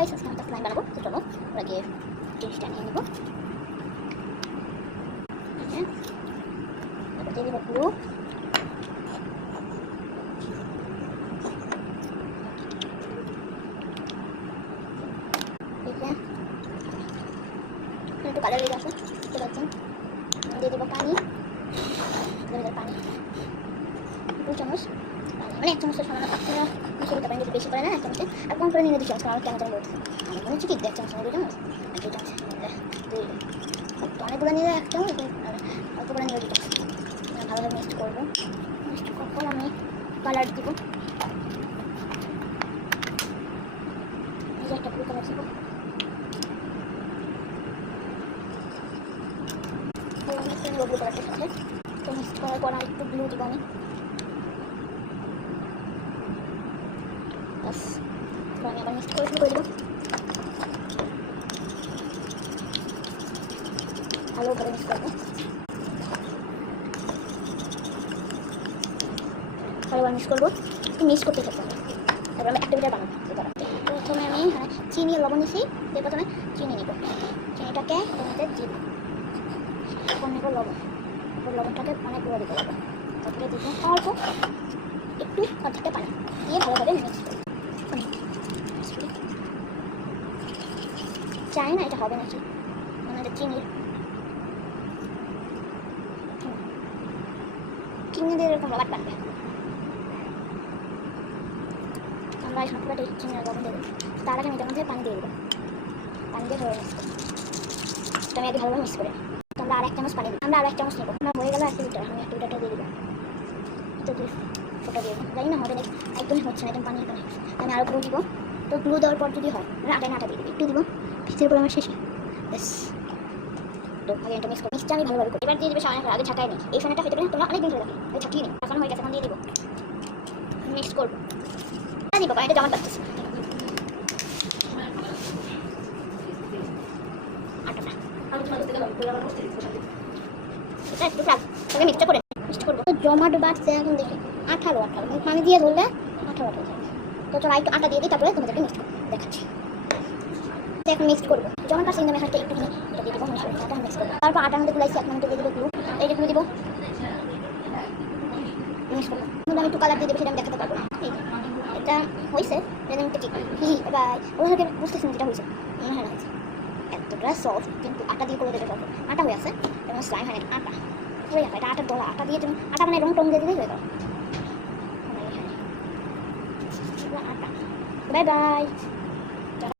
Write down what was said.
Guys আজকে আমরা slime বানাবো, তো চলো ওরা গিয়ে জিনিসটা নিয়ে নেবো। তারপর দিয়ে দেবো গ্লু, একটু কালার লেগে আসে বুঝতে পারছেন। দিয়ে দেবো পানি, পানি 2 চামচ পানি, মানে 1 চামচের সমান। আপনারা মিশিয়ে দিতে পারেন, যদি বেশি করে না 1 চামচে, আর কম করে নিয়ে 2 চামচ। আমার কেমন যেন বলতেছে, আমার মনে হচ্ছে কি 1 চামচ 2 চামচ 2 চামচ তো অনেকগুলো নিলে 1 চামচ, আর অল্প করে নিলে 2 চামচ। ভালোভাবে মিক্সড করবো। মিক্সড করার পর আমি কালার দিব, এই যে একটা ব্লু কালার দিব। ব্লু কালারটার সাথে তো মিক্সড করার পর আর একটু ব্লু দিব আমি। বাস আমি আবার মিক্সড করে শুরু করে দেবো, ভালো করে মিক্স করবো। ভালোভাবে মিক্স করবো, একটু মিক্স করতে থাকবো। তারপর আমি একটা বিটার বানাবো। প্রথমে আমি চিনি লবণ নিয়েছি, দিয়ে প্রথমে চিনি নিব। চিনিটাকে এর দিব, এখন নেব লবণ। লবণটাকে অনেক গুঁড়ো দিতে হবে। তারপরে দিব অল্প একটু অর্ধেকটা পানি দিয়ে ভালোভাবে মিক্স করবো। চাই না এটা হবে নাকি, মানে এটা চিনি দিয়ে এরকম রবার বানবে। আমরা এখন পুরোটা চিনি আর লবণ দিয়ে দেবো। তার আগে আমি এটার মধ্যে পানি দিয়ে দেবো। পানি দিয়ে ভালোভাবে মিক্স করবো। এটা আমি আগে ভালোভাবে মিক্স করে তো আমরা আর 1 চামচ পানি দিই। আমরা আর 1 চামচ নেবো। আমরা হয়ে গেল 1 লিটার। আমি 1 লিটারটা দিয়ে দেবো, তো 2 ফোঁটা দিয়ে দেবো। জানি না হবে নাকি, একদমই হচ্ছে না, একদম পানি এখানে। আমি আরও গ্লু দিব। তো গ্লু দেওয়ার পর যদি হয় আটা দিয়ে দিবি, একটু দিব। পিসের পর আমার শেষে ব্যাস। তো আগে এটা মিক্স করি, মিক্সটা আমি ভালোভাবে করি। এবার দিয়ে দেবে সামনে, আগে ঝাঁকাই নিই। এই ফ্যানটা হতে পারে তোমরা অনেক দিন ধরে রাখি, ওই ঝাঁকিয়ে নিই। এখন হয়ে গেছে, এখন দিয়ে দিব, মিক্স করবো। দিব কারণ এটা জমা পাচ্ছে আটাটা। এটা একটু আগে মিক্সটা করে মিক্সড করবো। তো জমাট বাড়ছে এখন দেখি 18 পানি দিয়ে ধরলে 18 যায়। তো চলো একটু আটা দিয়ে দিই, তারপরে তোমাদেরকে মিক্স দেখাচ্ছি। এখন মিক্স করবো, জমাট বাড়ছে কিন্তু আমি হাতে একটু এটা দিয়ে দেবো, আটা মিক্স করবো। তারপর আটার মধ্যে গুলাইছি, 1 মিনিটে দিয়ে দেবো গ্লু। এই যে গ্লু দিব, মিক্স করবো। আমি একটু কালার দিয়ে দেবো, সেটা আমি দেখাতে পারবো না। এটা হয়েছে এবার ওখানে বুঝতেছি যেটা হয়েছে। হ্যাঁ না এতটা সফট, কিন্তু আটা দিয়ে করে দেবে সব আটা হয়ে আছে এবং স্লাইম হয় আটা হয়ে গেছে। এটা আটার দলা, আটা দিয়ে তুমি আটা মানে রং টং দিয়ে দিলেই হয়ে গেল আটা। Bye bye.